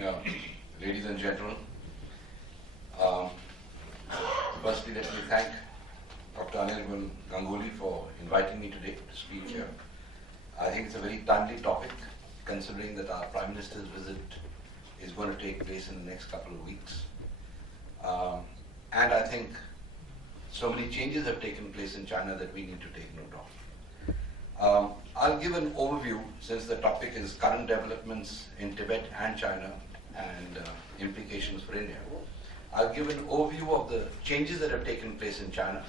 evening, ladies and gentlemen. Um, Firstly, let me thank Dr. Anirban Ganguly for inviting me today to speak here. I think it's a very timely topic, considering that our Prime Minister's visit is going to take place in the next couple of weeks. And I think so many changes have taken place in China that we need to take note of. I'll give an overview, since the topic is current developments in Tibet and China and implications for India. I'll give an overview of the changes that have taken place in China,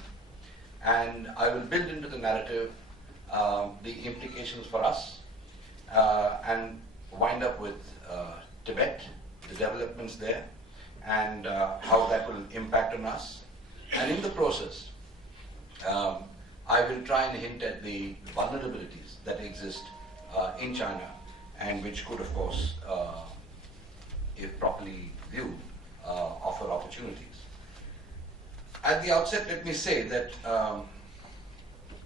and I will build into the narrative the implications for us and wind up with Tibet, the developments there, and how that will impact on us. And in the process, I will try and hint at the vulnerabilities that exist in China, and which could, of course, if properly viewed, offer opportunities. At the outset, let me say that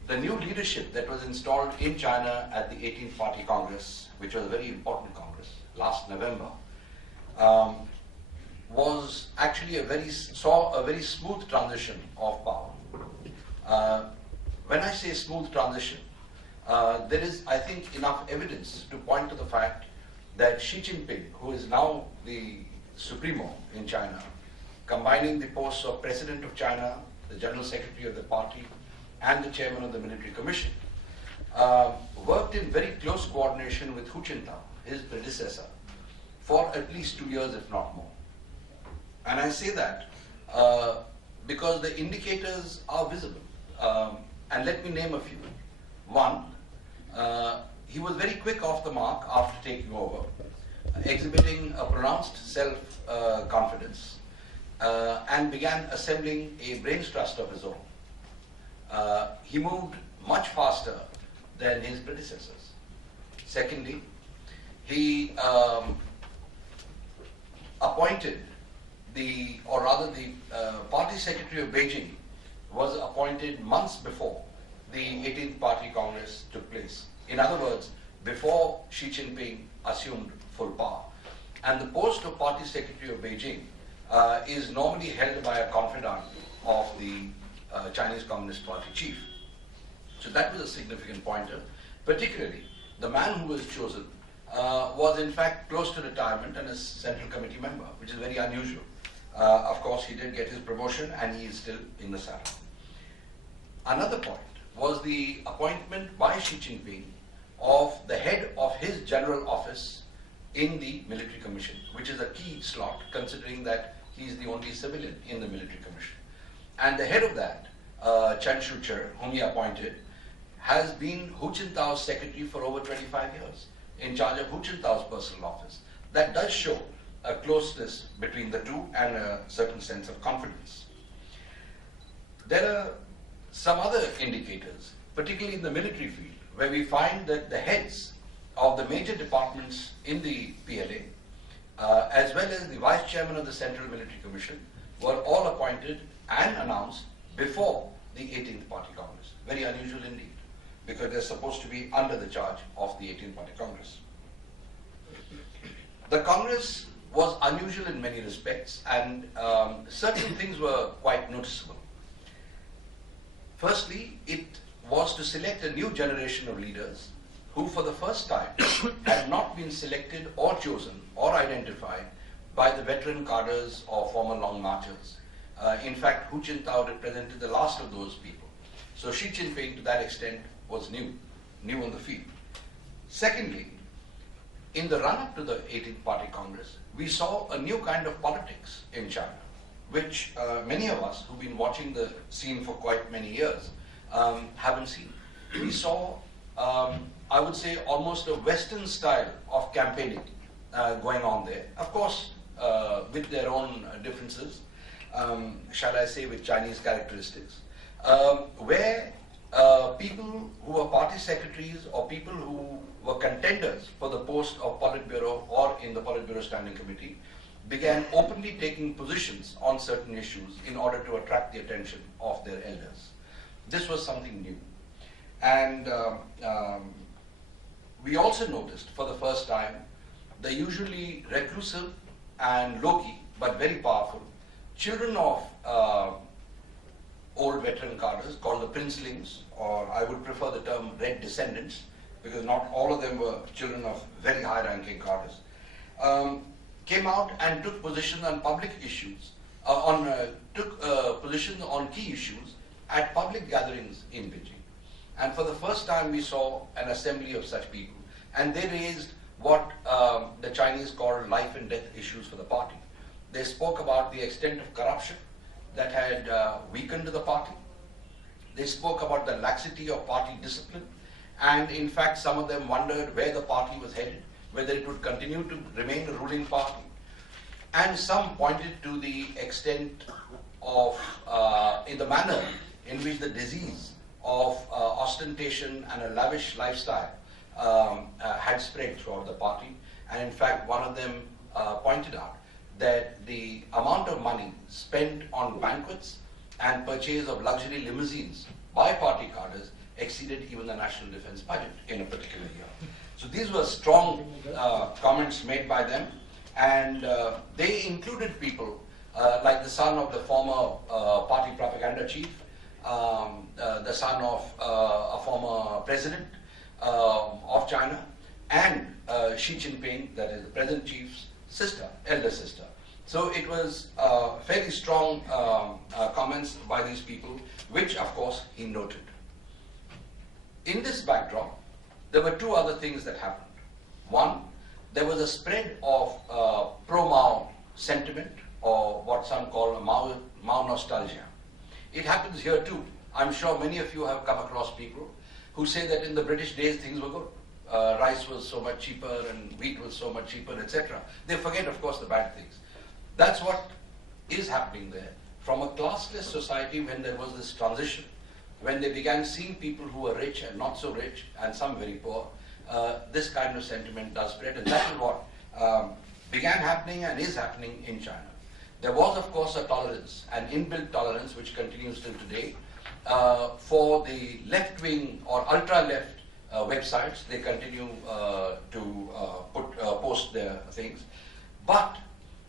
the new leadership that was installed in China at the 18th Party Congress, which was a very important Congress last November, was actually saw a very smooth transition of power. When I say smooth transition, there is, I think, enough evidence to point to the fact that Xi Jinping, who is now the Supremo in China, combining the posts of President of China, the General Secretary of the party, and the Chairman of the Military Commission, worked in very close coordination with Hu Jintao, his predecessor, for at least 2 years, if not more. And I say that because the indicators are visible. And let me name a few. One, he was very quick off the mark after taking over, exhibiting a pronounced self-confidence, and began assembling a brains trust of his own. He moved much faster than his predecessors. Secondly, he appointed the party secretary of Beijing was appointed months before the 18th Party Congress took place. In other words, before Xi Jinping assumed full power. And the post of Party Secretary of Beijing is normally held by a confidant of the Chinese Communist Party chief. So that was a significant pointer. Particularly, the man who was chosen was in fact close to retirement and a Central Committee member, which is very unusual. Of course, he did get his promotion and he is still in the saddle. Another point was the appointment by Xi Jinping of the head of his general office in the Military Commission, which is a key slot considering that he is the only civilian in the Military Commission. And the head of that, Chen Shucher, whom he appointed, has been Hu Jintao's secretary for over 25 years, in charge of Hu Jintao's personal office. That does show a closeness between the two and a certain sense of confidence. There are some other indicators, particularly in the military field, where we find that the heads of the major departments in the PLA, as well as the vice chairman of the Central Military Commission, were all appointed and announced before the 18th Party Congress. Very unusual indeed, because they're supposed to be under the charge of the 18th Party Congress. The Congress was unusual in many respects, and certain things were quite noticeable. Firstly, it was to select a new generation of leaders who for the first time had not been selected or chosen or identified by the veteran cadres or former long marchers. In fact, Hu Jintao represented the last of those people. So Xi Jinping, to that extent, was new on the field. Secondly, in the run-up to the 18th Party Congress, we saw a new kind of politics in China, which many of us who've been watching the scene for quite many years haven't seen. We saw, I would say, almost a Western style of campaigning going on there. Of course, with their own differences, shall I say, with Chinese characteristics, where people who were party secretaries or people who were contenders for the post of Politburo or in the Politburo Standing Committee began openly taking positions on certain issues in order to attract the attention of their elders. This was something new. And we also noticed for the first time the usually reclusive and low-key, but very powerful, children of old veteran cadres called the princelings, or I would prefer the term red descendants, because not all of them were children of very high-ranking cadres, came out and took position on public issues, took positions on key issues at public gatherings in Beijing. And for the first time we saw an assembly of such people, and they raised what the Chinese call life and death issues for the party. They spoke about the extent of corruption that had weakened the party. They spoke about the laxity of party discipline, and in fact some of them wondered where the party was headed, whether it would continue to remain a ruling party. And some pointed to the extent of, in the manner in which the disease of ostentation and a lavish lifestyle had spread throughout the party. And in fact, one of them pointed out that the amount of money spent on banquets and purchase of luxury limousines by party cadres exceeded even the national defense budget in a particular year. So these were strong comments made by them, and they included people like the son of the former party propaganda chief, the son of a former president of China, and Xi Jinping, that is the present chief's sister, elder sister. So it was fairly strong comments by these people, which of course he noted. In this backdrop, there were two other things that happened. One, there was a spread of pro-Mao sentiment, or what some call a Mao nostalgia. It happens here too. I'm sure many of you have come across people who say that in the British days things were good. Rice was so much cheaper and wheat was so much cheaper, etc. They forget, of course, the bad things. That's what is happening there. From a classless society, when there was this transition, when they began seeing people who were rich and not so rich, and some very poor, this kind of sentiment does spread, and that is what began happening and is happening in China. There was, of course, a tolerance, an inbuilt tolerance, which continues till today, for the left-wing or ultra-left websites. They continue to post their things. But,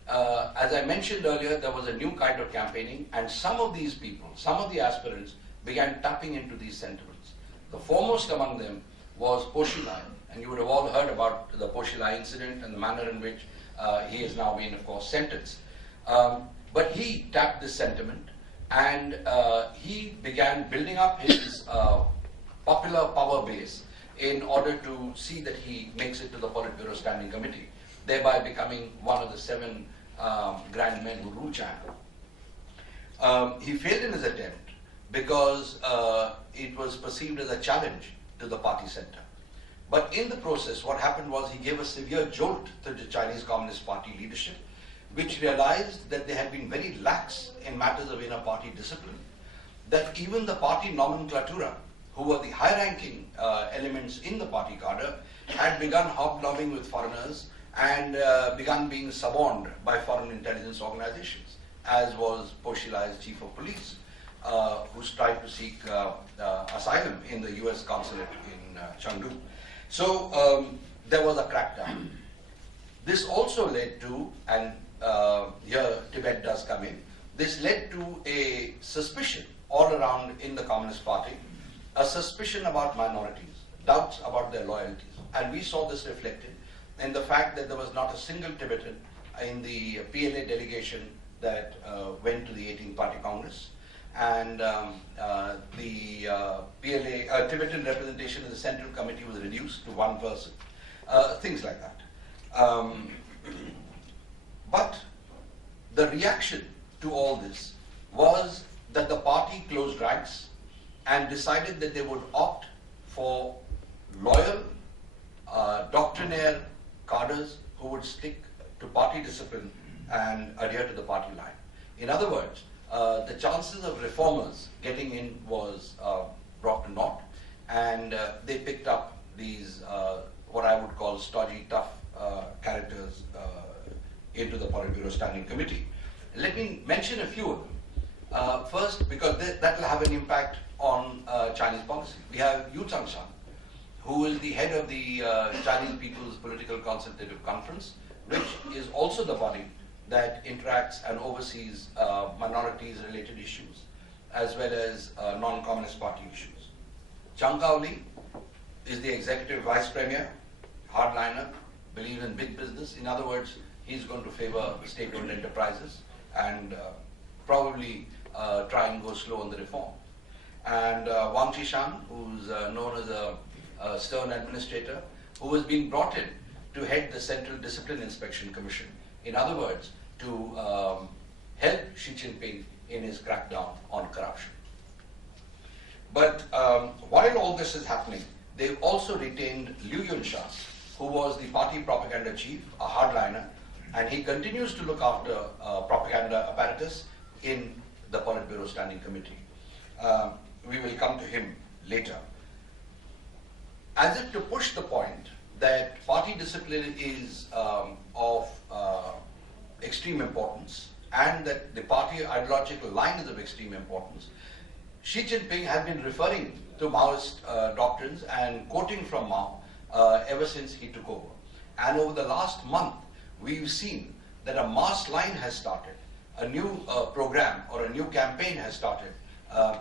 as I mentioned earlier, there was a new kind of campaigning, and some of these people, some of the aspirants, began tapping into these sentiments. The foremost among them was Po Xilai, and you would have all heard about the Po Xilai incident and the manner in which he has now been, of course, sentenced. But he tapped this sentiment, and he began building up his popular power base in order to see that he makes it to the Politburo Standing Committee, thereby becoming one of the 7 grand men who rule China. He failed in his attempt because it was perceived as a challenge to the party center. But in the process, what happened was he gave a severe jolt to the Chinese Communist Party leadership, which realized that they had been very lax in matters of inner party discipline, that even the party nomenclatura, who were the high-ranking elements in the party cadre, had begun hobnobbing with foreigners and begun being suborned by foreign intelligence organizations, as was Po Xilai's chief of police, who tried to seek asylum in the US consulate in Chengdu. So there was a crackdown. This also led to, and here Tibet does come in, this led to a suspicion all around in the Communist Party, a suspicion about minorities, doubts about their loyalties. And we saw this reflected in the fact that there was not a single Tibetan in the PLA delegation that went to the 18th Party Congress. And the Tibetan representation in the Central Committee was reduced to 1 person. Things like that. But the reaction to all this was that the party closed ranks and decided that they would opt for loyal, doctrinaire cadres who would stick to party discipline and adhere to the party line. In other words, the chances of reformers getting in was brought to naught, and they picked up these, what I would call stodgy, tough characters into the Politburo Standing Committee. Let me mention a few of them. First, because that will have an impact on Chinese policy. We have Yu Changshan, who is the head of the Chinese People's Political Consultative Conference, which is also the body that interacts and oversees minorities-related issues, as well as non-Communist Party issues. Zhang Gaoli is the Executive Vice Premier, hardliner, believes in big business. In other words, he's going to favor state-owned enterprises and probably try and go slow on the reform. And Wang Qishan, who's known as a stern administrator, who has been brought in to head the Central Discipline Inspection Commission. In other words, to help Xi Jinping in his crackdown on corruption. But while all this is happening, they've also retained Liu Yunsha, who was the party propaganda chief, a hardliner, and he continues to look after propaganda apparatus in the Politburo Standing Committee. We will come to him later. As if to push the point that party discipline is of extreme importance and that the party ideological line is of extreme importance, Xi Jinping has been referring to Maoist doctrines and quoting from Mao ever since he took over. And over the last month, we've seen that a mass line has started, a new program or a new campaign has started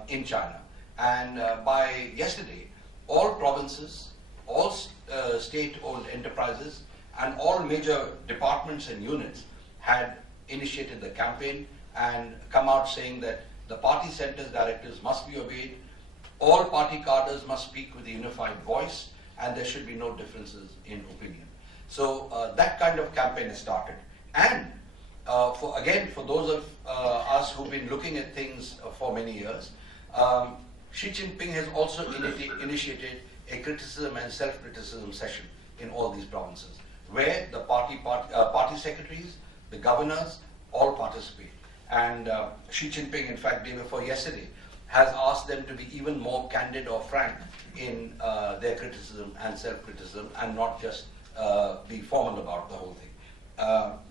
in China. And by yesterday, all provinces, all state-owned enterprises, and all major departments and units had initiated the campaign and come out saying that the party center's directives must be obeyed, all party cadres must speak with a unified voice, and there should be no differences in opinion. So that kind of campaign has started. And for those of us who've been looking at things for many years, Xi Jinping has also initiated a criticism and self-criticism session in all these provinces, where the party secretaries, the governors, all participate. And Xi Jinping, in fact, day before yesterday, has asked them to be even more candid or frank in their criticism and self-criticism, and not just be formal about the whole thing.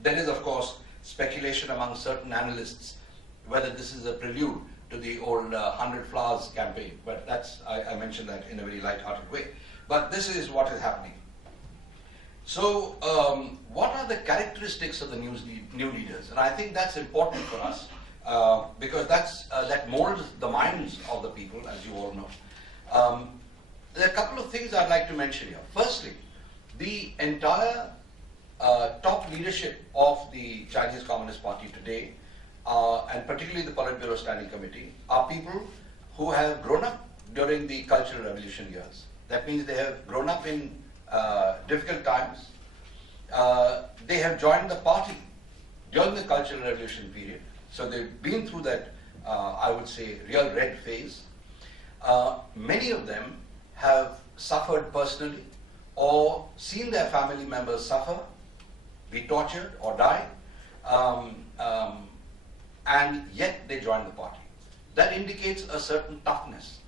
There is, of course, speculation among certain analysts whether this is a prelude to the old 100 Flowers campaign, but that's, I mentioned that in a very light-hearted way. But this is what is happening. So what are the characteristics of the new leaders? And I think that's important for us because that molds the minds of the people, as you all know. There are a couple of things I'd like to mention here. Firstly, the entire top leadership of the Chinese Communist Party today, and particularly the Politburo Standing Committee, are people who have grown up during the Cultural Revolution years. That means they have grown up in difficult times. They have joined the party during the Cultural Revolution period. So they've been through that, I would say, real red phase. Many of them have suffered personally or seen their family members suffer, be tortured or die, and yet they join the party. That indicates a certain toughness,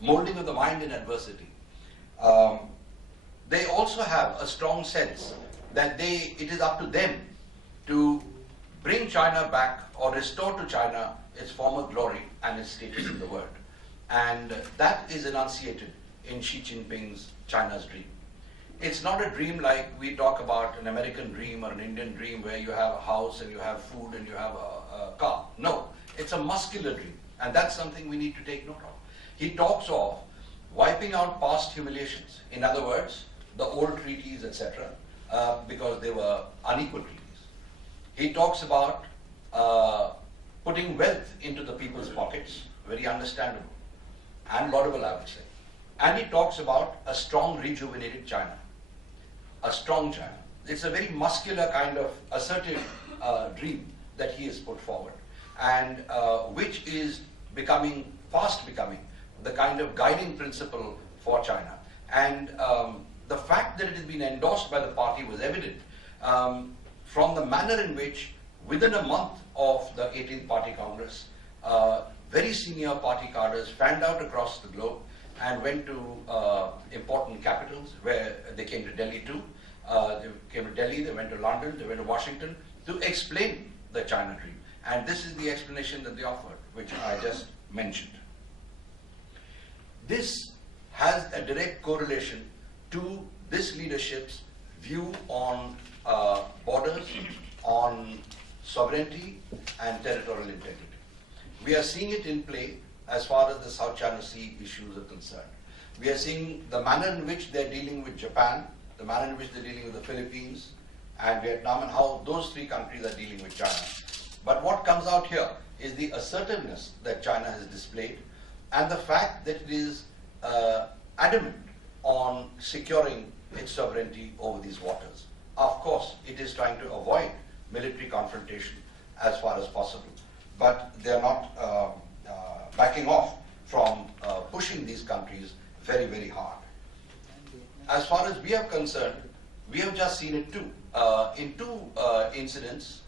molding of the mind in adversity. They also have a strong sense that it is up to them to bring China back or restore to China its former glory and its status in the world. And that is enunciated in Xi Jinping's China's dream. It's not a dream like we talk about an American dream or an Indian dream where you have a house and you have food and you have a car. No, it's a muscular dream, and that's something we need to take note of. He talks of wiping out past humiliations. In other words, the old treaties, etc., because they were unequal treaties. He talks about putting wealth into the people's pockets, very understandable and laudable, I would say. And he talks about a strong, rejuvenated China, a strong China. It's a very muscular kind of assertive dream that he has put forward, and which is fast becoming the kind of guiding principle for China. And the fact that it has been endorsed by the party was evident from the manner in which, within a month of the 18th Party Congress, very senior party cadres fanned out across the globe and went to important capitals where they came to Delhi too. They came to Delhi, they went to London, they went to Washington to explain the China dream. And this is the explanation that they offered, which I just mentioned. This has a direct correlation to this leadership's view on borders, on sovereignty and territorial integrity. We are seeing it in play as far as the South China Sea issues are concerned. We are seeing the manner in which they're dealing with Japan, the manner in which they're dealing with the Philippines and Vietnam, and how those three countries are dealing with China. But what comes out here is the assertiveness that China has displayed and the fact that it is adamant on securing its sovereignty over these waters. Of course, it is trying to avoid military confrontation as far as possible, but they are not backing off from pushing these countries very, very hard. As far as we are concerned, we have just seen it too, in two incidents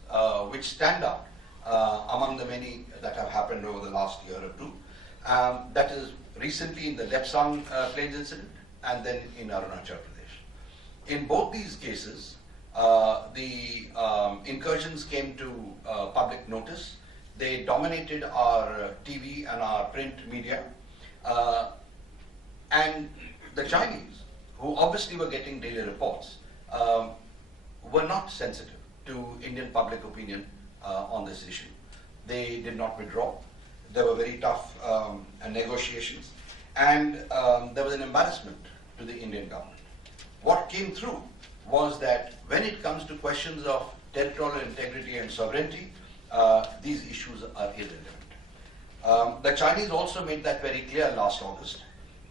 which stand out among the many that have happened over the last year or two. That is recently in the Lepsang Plains incident and then in Arunachal Pradesh. In both these cases, the incursions came to public notice. They dominated our TV and our print media. And the Chinese, who obviously were getting daily reports, were not sensitive to Indian public opinion on this issue. They did not withdraw. There were very tough negotiations, and there was an embarrassment to the Indian government. What came through was that when it comes to questions of territorial integrity and sovereignty, these issues are irrelevant. The Chinese also made that very clear last August,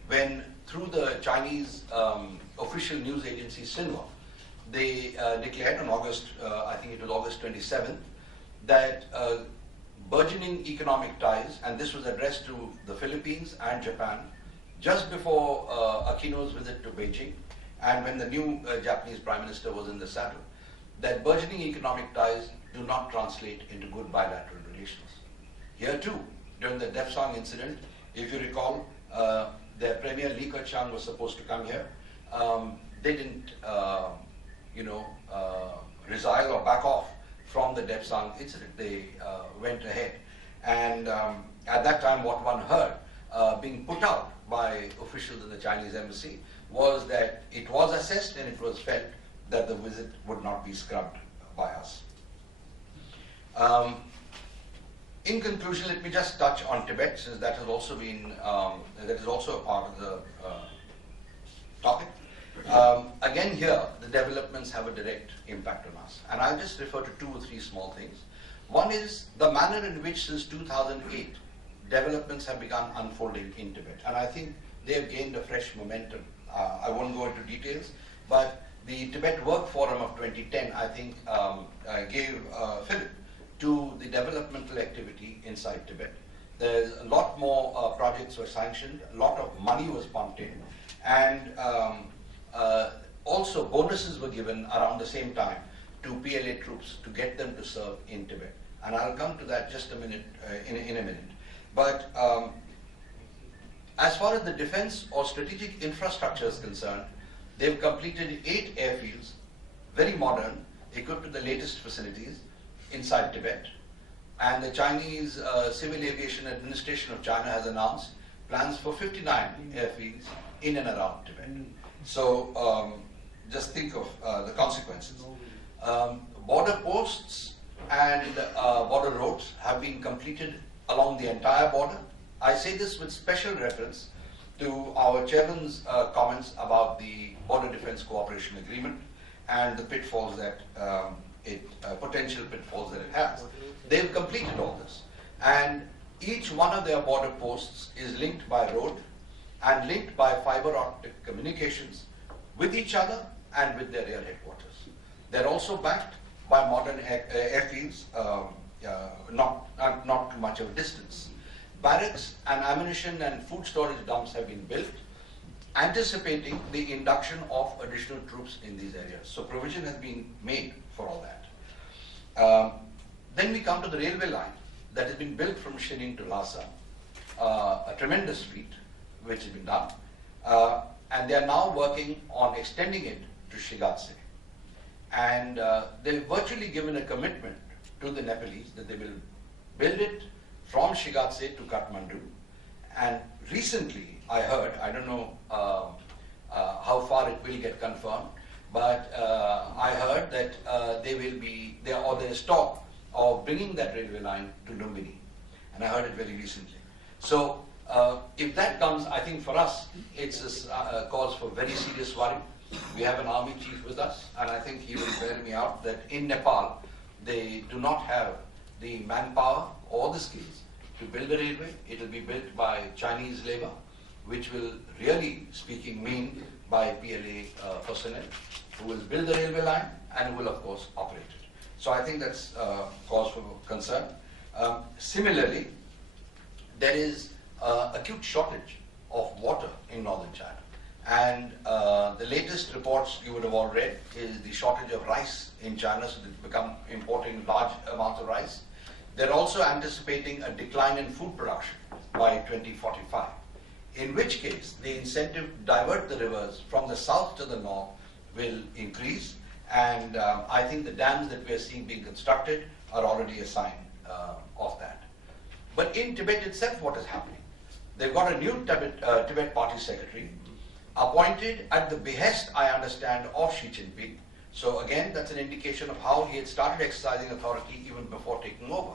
when through the Chinese official news agency Xinhua, they declared on August, I think it was August 27th, that burgeoning economic ties, and this was addressed to the Philippines and Japan, just before Aquino's visit to Beijing, and when the new Japanese Prime Minister was in the saddle, that burgeoning economic ties do not translate into good bilateral relations. Here too, during the Lepsang incident, if you recall, their Premier Li Keqiang was supposed to come here. They didn't, resile or back off from the Lepsang incident. They went ahead. And at that time, what one heard being put out by officials in the Chinese embassy was that it was assessed and it was felt that the visit would not be scrubbed by us. In conclusion, let me just touch on Tibet, since that has also been that is also a part of the topic. Again, here the developments have a direct impact on us, and I'll just refer to two or three small things. One is the manner in which, since 2008, developments have begun unfolding in Tibet, and I think they have gained a fresh momentum. I won't go into details, but the Tibet Work Forum of 2010, I think, gave fillip to the developmental activity inside Tibet. There's a lot more projects were sanctioned, a lot of money was pumped in, and also bonuses were given around the same time to PLA troops to get them to serve in Tibet. And I'll come to that just a minute, in a minute. But as far as the defense or strategic infrastructure is concerned, they've completed 8 airfields, very modern, equipped with the latest facilities inside Tibet. And the Chinese Civil Aviation Administration of China has announced plans for 59 airfields in and around Tibet. So just think of the consequences. Border posts and border roads have been completed along the entire border. I say this with special reference to our chairman's comments about the Border Defense Cooperation Agreement and the pitfalls that potential pitfalls that it has. They've completed all this, and each one of their border posts is linked by road and linked by fiber optic communications with each other and with their real headquarters. They're also backed by modern airfields, not too much of a distance. Barracks and ammunition and food storage dumps have been built, anticipating the induction of additional troops in these areas. So provision has been made for all that. Then we come to the railway line that has been built from Shri to Lhasa, a tremendous feat which has been done, and they are now working on extending it to Shigatse. And they've virtually given a commitment to the Nepalese that they will build it from Shigatse to Kathmandu, And recently, I heard, I don't know how far it will get confirmed, but I heard that there's talk of bringing that railway line to Lumbini. And I heard it very recently. So if that comes, I think for us, it's a cause for very serious worry. We have an army chief with us, and I think he will bear me out that in Nepal, they do not have the manpower or the skills to build a railway. It will be built by Chinese labor, which will really speaking mean by PLA personnel, who will build the railway line and who will of course operate it. So I think that's cause for concern. Similarly, there is acute shortage of water in northern China. And the latest reports you would have all read is the shortage of rice in China, so they've become importing large amounts of rice. They're also anticipating a decline in food production by 2045, in which case the incentive to divert the rivers from the south to the north will increase. And I think the dams that we are seeing being constructed are already a sign of that. But in Tibet itself, what is happening? They've got a new Tibet party secretary, appointed at the behest, I understand, of Xi Jinping. So again, that's an indication of how he had started exercising authority even before taking over.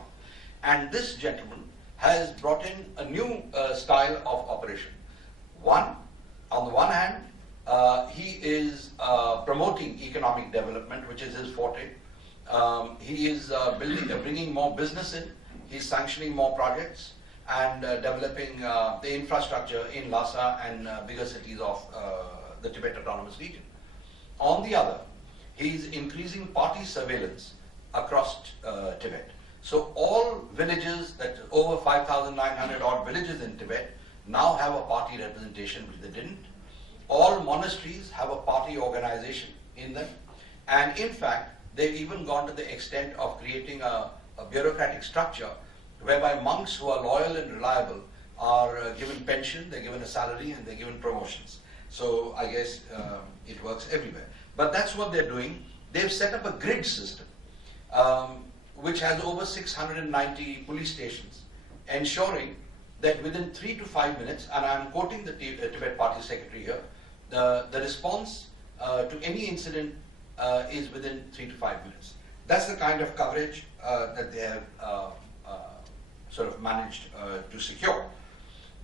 And this gentleman has brought in a new style of operation. On the one hand, he is promoting economic development, which is his forte. He is bringing more business in. He's sanctioning more projects and developing the infrastructure in Lhasa and bigger cities of the Tibet Autonomous Region. On the other, he's increasing party surveillance across Tibet. So all villages, that over 5,900 odd villages in Tibet, now have a party representation, which they didn't. All monasteries have a party organization in them. And in fact, they've even gone to the extent of creating a bureaucratic structure whereby monks who are loyal and reliable are given pension, they're given a salary, and they're given promotions. So I guess it works everywhere. But that's what they're doing. They've set up a grid system, which has over 690 police stations, ensuring that within 3 to 5 minutes, and I'm quoting the Tibet Party Secretary here, the response to any incident is within 3 to 5 minutes. That's the kind of coverage that they have sort of managed to secure.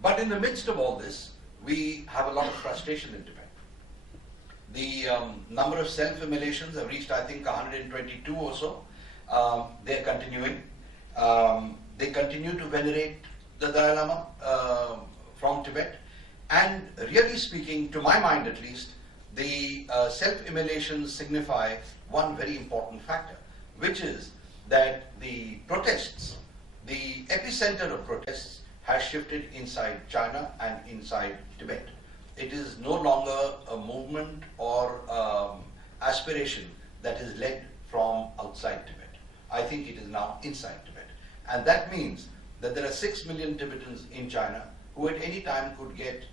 But in the midst of all this, we have a lot of frustration in Tibet. The number of self-immolations have reached, I think, 122 or so. They're continuing. They continue to venerate the Dalai Lama from Tibet. And really speaking, to my mind at least, the self-immolations signify one very important factor, which is that the protests, the epicenter of protests has shifted inside China and inside Tibet. It is no longer a movement or aspiration that is led from outside Tibet. I think it is now inside Tibet. And that means that there are 6 million Tibetans in China who at any time could get,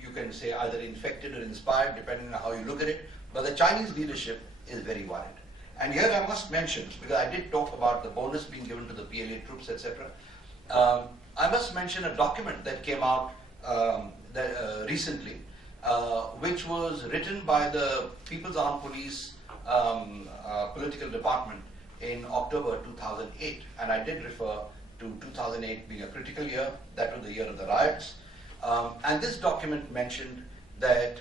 you can say, either infected or inspired, depending on how you look at it. But the Chinese leadership is very worried. And here I must mention, because I did talk about the bonus being given to the PLA troops, etc. I must mention a document that came out recently, which was written by the People's Armed Police political department in October 2008. And I did refer to 2008 being a critical year. That was the year of the riots. And this document mentioned that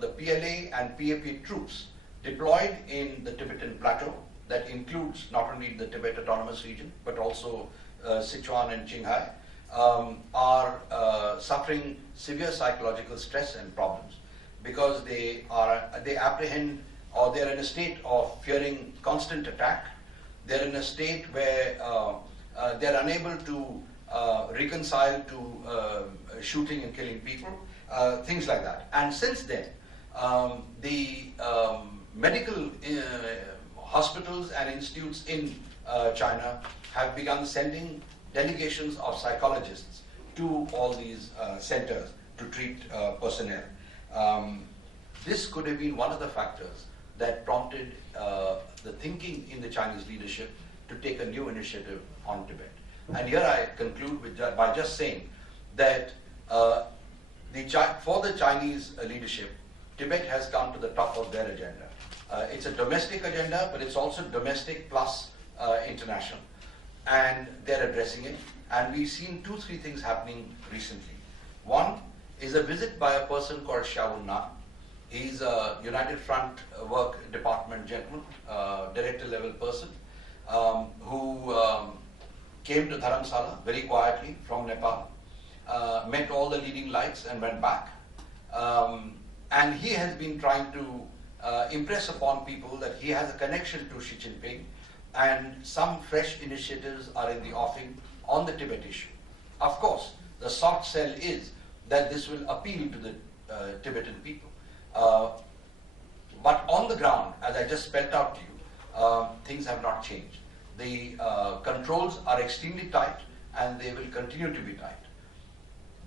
the PLA and PAP troops deployed in the Tibetan plateau, that includes not only the Tibet Autonomous Region, but also Sichuan and Qinghai, are suffering severe psychological stress and problems because they apprehend, or they're in a state of fearing constant attack. They're in a state where they're unable to reconcile to shooting and killing people, things like that. And since then, the medical hospitals and institutes in China have begun sending delegations of psychologists to all these centers to treat personnel. This could have been one of the factors that prompted the thinking in the Chinese leadership to take a new initiative on Tibet. And here I conclude by just saying that for the Chinese leadership, Tibet has come to the top of their agenda. It's a domestic agenda, but it's also domestic plus international. And they're addressing it. And we've seen 2-3 things happening recently. One is a visit by a person called Shri. He's a United Front Work Department gentleman, director level person, who came to Dharamsala very quietly from Nepal, met all the leading lights and went back. And he has been trying to impress upon people that he has a connection to Xi Jinping, and some fresh initiatives are in the offing on the Tibet issue. Of course, the soft sell is that this will appeal to the Tibetan people. But on the ground, as I just spelled out to you, things have not changed. The controls are extremely tight, and they will continue to be tight.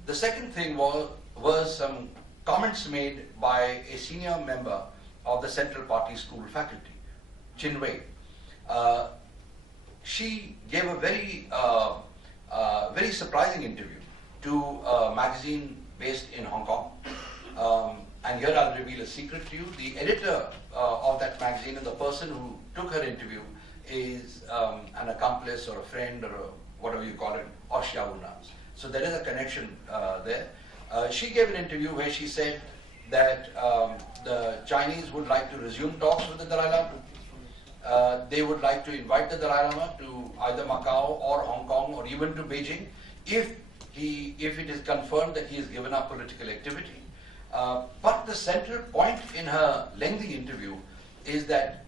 The second thing was some comments made by a senior member of the Central Party School faculty, Chin Wei. She gave a very surprising interview to a magazine based in Hong Kong. And here I'll reveal a secret to you. The editor of that magazine and the person who took her interview is an accomplice or a friend or whatever you call it, of Xiaona's. So there is a connection there. She gave an interview where she said that the Chinese would like to resume talks with the Dalai Lama. They would like to invite the Dalai Lama to either Macau or Hong Kong or even to Beijing if it is confirmed that he has given up political activity. But the central point in her lengthy interview is that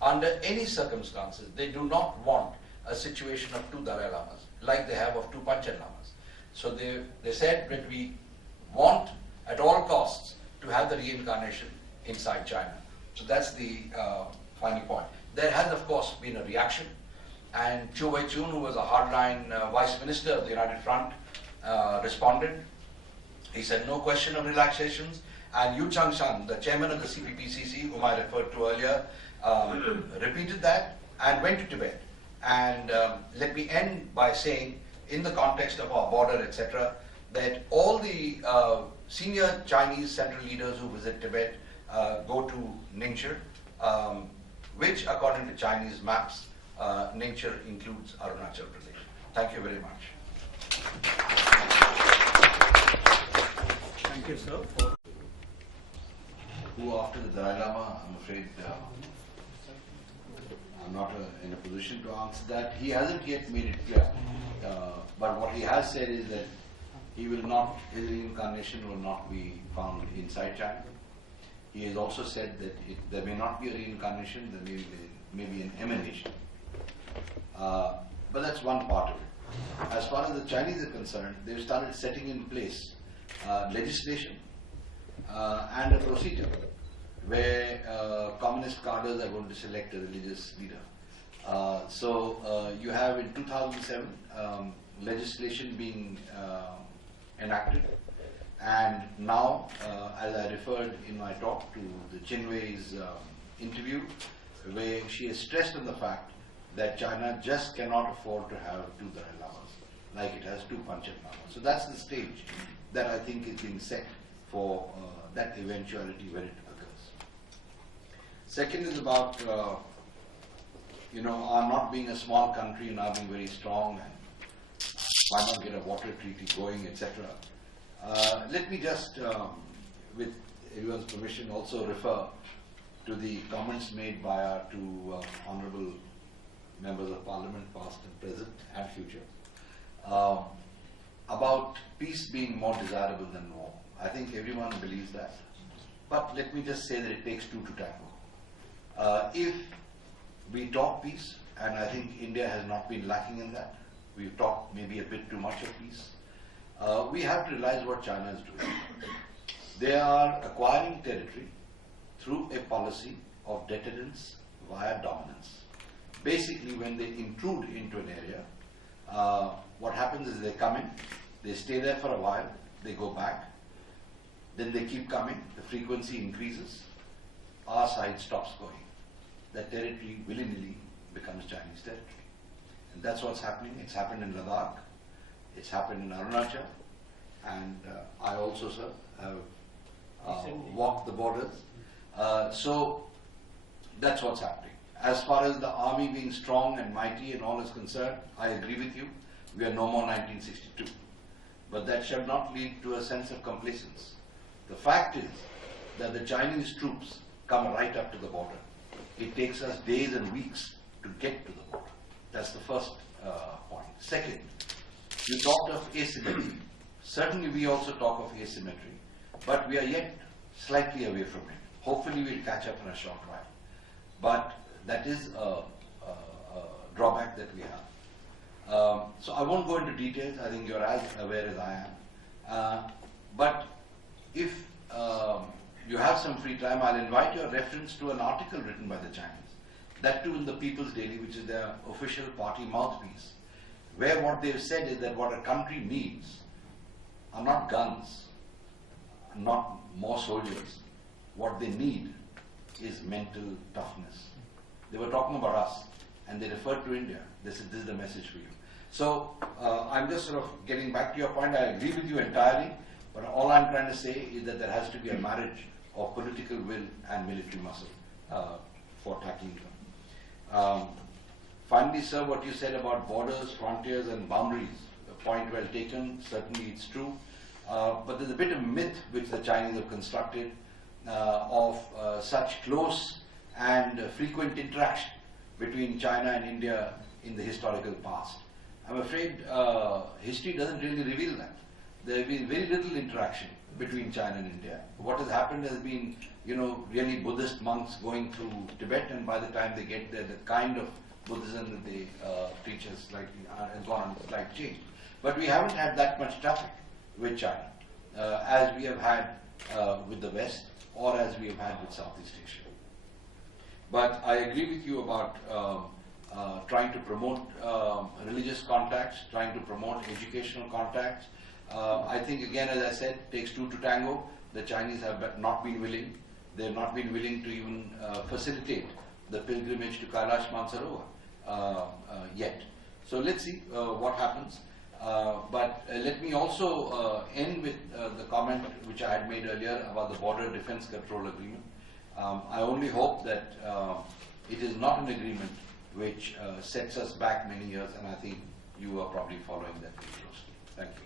under any circumstances, they do not want a situation of 2 Dalai Lamas, like they have of 2 Panchen Lamas. So they said that we want at all costs to have the reincarnation inside China. So that's the final point. There has, of course, been a reaction, and Chu Wei-chun, who was a hardline vice minister of the United Front, responded. He said no question of relaxations, and Yu Chang-shan, the chairman of the CPPCC, whom I referred to earlier, repeated that and went to Tibet. And let me end by saying, in the context of our border, etc., that all the senior Chinese central leaders who visit Tibet go to Ningxia, which, according to Chinese maps, Ningxia includes Arunachal Pradesh. Thank you very much. Thank you, sir. Who after the Dalai Lama, I'm afraid I'm not in a position to answer that. He hasn't yet made it clear. But what he has said is that his reincarnation will not be found inside China. He has also said that there may not be a reincarnation, there may be an emanation. But that's one part of it. As far as the Chinese are concerned, they've started setting in place legislation and a procedure where communist cadres are going to select a religious leader. So you have in 2007 legislation being enacted, and now, as I referred in my talk to the Chin Wei's interview, where she has stressed on the fact that China just cannot afford to have 2 Dalai Lamas, like it has 2 Panchen Lamas. So that's the stage that I think is being set for that eventuality when it occurs. Second is about our not being a small country, now being very strong, and why not get a water treaty going, etc. Let me just, with everyone's permission, also refer to the comments made by our 2 honourable members of Parliament, past and present and future, about peace being more desirable than war. I think everyone believes that. But let me just say that it takes 2 to tango. If we talk peace, and I think India has not been lacking in that, we've talked maybe a bit too much of peace, we have to realize what China is doing. They are acquiring territory through a policy of deterrence via dominance. Basically, when they intrude into an area, what happens is they come in, they stay there for a while, they go back, then they keep coming, the frequency increases, our side stops going. That territory willy-nilly becomes Chinese territory. And that's what's happening. It's happened in Ladakh, it's happened in Arunachal, and I also, sir, have walked the borders. So that's what's happening. As far as the army being strong and mighty and all is concerned, I agree with you. We are no more 1962. But that shall not lead to a sense of complacence. The fact is that the Chinese troops come right up to the border. It takes us days and weeks to get to the border. That's the first point. Second, you talked of asymmetry. Certainly we also talk of asymmetry, but we are yet slightly away from it. Hopefully we'll catch up in a short while. But that is a drawback that we have. So I won't go into details. I think you're as aware as I am. But if you have some free time, I'll invite your reference to an article written by the Chinese. That too in the People's Daily, which is their official party mouthpiece, where what they've said is that what a country needs are not guns, not more soldiers. What they need is mental toughness. They were talking about us, and they referred to India. This is the message for you. So I'm just sort of getting back to your point. I agree with you entirely, but all I'm trying to say is that there has to be a marriage of political will and military muscle for tackling them. Finally, sir, what you said about borders, frontiers and boundaries, a point well taken. Certainly it's true. But there's a bit of myth which the Chinese have constructed of such close and frequent interaction between China and India in the historical past. I'm afraid history doesn't really reveal that. There has been very little interaction between China and India. What has happened has been, really Buddhist monks going through Tibet, and by the time they get there, the kind of Buddhism that they teach has gone on a slight change. But we haven't had that much traffic with China as we have had with the West or as we have had with Southeast Asia. But I agree with you about trying to promote religious contacts, trying to promote educational contacts. I think again, as I said, it takes two to tango. The Chinese have not been willing. They have not been willing to even facilitate the pilgrimage to Kailash Mansarovar yet. So let's see what happens. But let me also end with the comment which I had made earlier about the Border Defence Control Agreement. I only hope that it is not an agreement which sets us back many years, and I think you are probably following that very closely. Thank you.